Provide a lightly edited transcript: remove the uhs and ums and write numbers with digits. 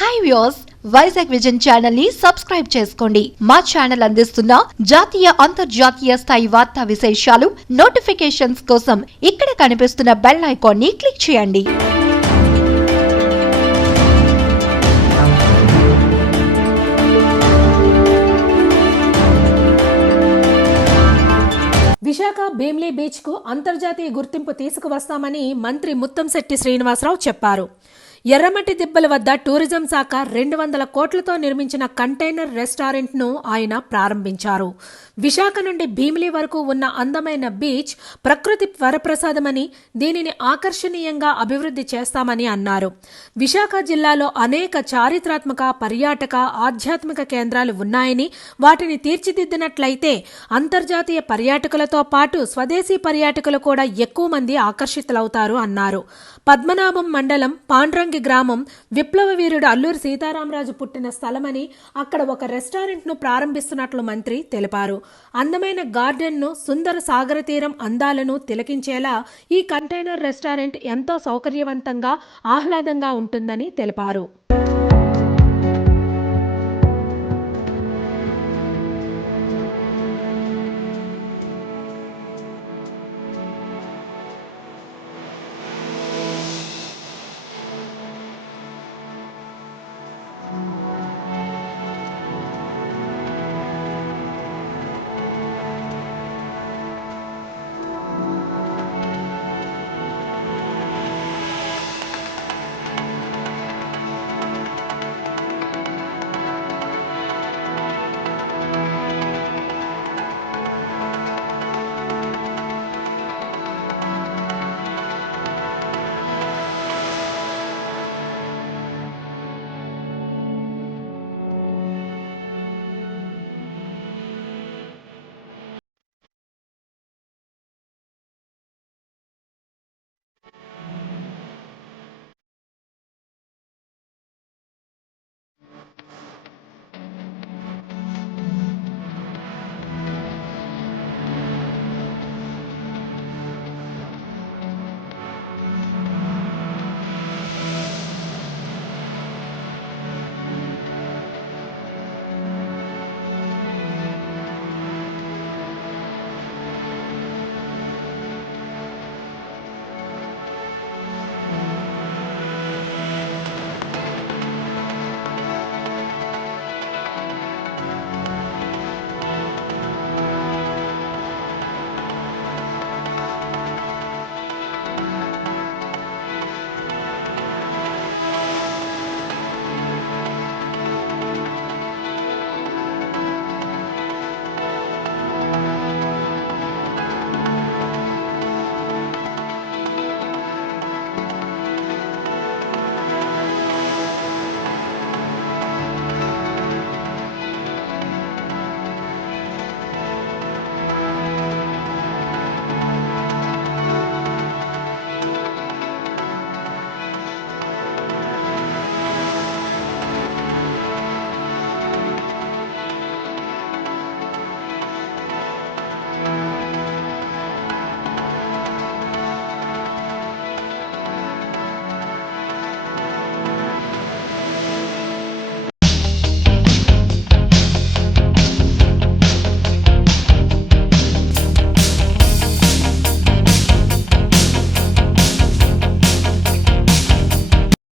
Hi viewers, Vizag vision channel ని subscribe చేసుకోండి. మా ఛానల్ అందిస్తున్న జాతీయ అంతర్జాతీయ స్థాయి వార్తా విశేషాలు నోటిఫికేషన్స్ కోసం ఇక్కడ కనిపిస్తున్న బెల్ ఐకాన్ ని క్లిక్ చేయండి. విశాఖ భీమ్లీ బీచ్ కు అంతర్జాతీయ గుర్తింపు తీసుకువస్తామని మంత్రి ముత్తంశెట్టి శ్రీనివాసరావు చెప్పారు. ఎర్రమట్టి దిబ్బల వద్ద టూరిజం శాఖ 200 కోట్లతో నిర్మించిన కంటైనర్ రెస్టారెంట్ ను ఆయన ప్రారంభించారు. విశాఖ నుండి భీమిలి వరకు ఉన్న అందమైన బీచ్ ప్రకృతి వరప్రసాదమని, దీనిని ఆకర్షణీయంగా అభివృద్ధి చేస్తామని అన్నారు. విశాఖ జిల్లాలో అనేక చారిత్రాత్మక, పర్యాటక, ఆధ్యాత్మిక కేంద్రాలు ఉన్నాయని, వాటిని తీర్చిదిద్దినట్లయితే అంతర్జాతీయ పర్యాటకులతో పాటు స్వదేశీ పర్యాటకులు కూడా ఎక్కువ మంది ఆకర్షితులవుతారు అన్నారు. పద్మనాభం మండలం పాండ్రంగి గ్రామం విప్లవ వీరుడు అల్లూరి సీతారామరాజు పుట్టిన స్థలమని, అక్కడ ఒక రెస్టారెంట్ ను ప్రారంభిస్తున్నట్లు మంత్రి తెలిపారు. అందమైన గార్డెన్ ను, సుందర సాగర తీరం అందాలను తిలకించేలా ఈ కంటైనర్ రెస్టారెంట్ ఎంతో సౌకర్యవంతంగా, ఆహ్లాదంగా ఉంటుందని తెలిపారు.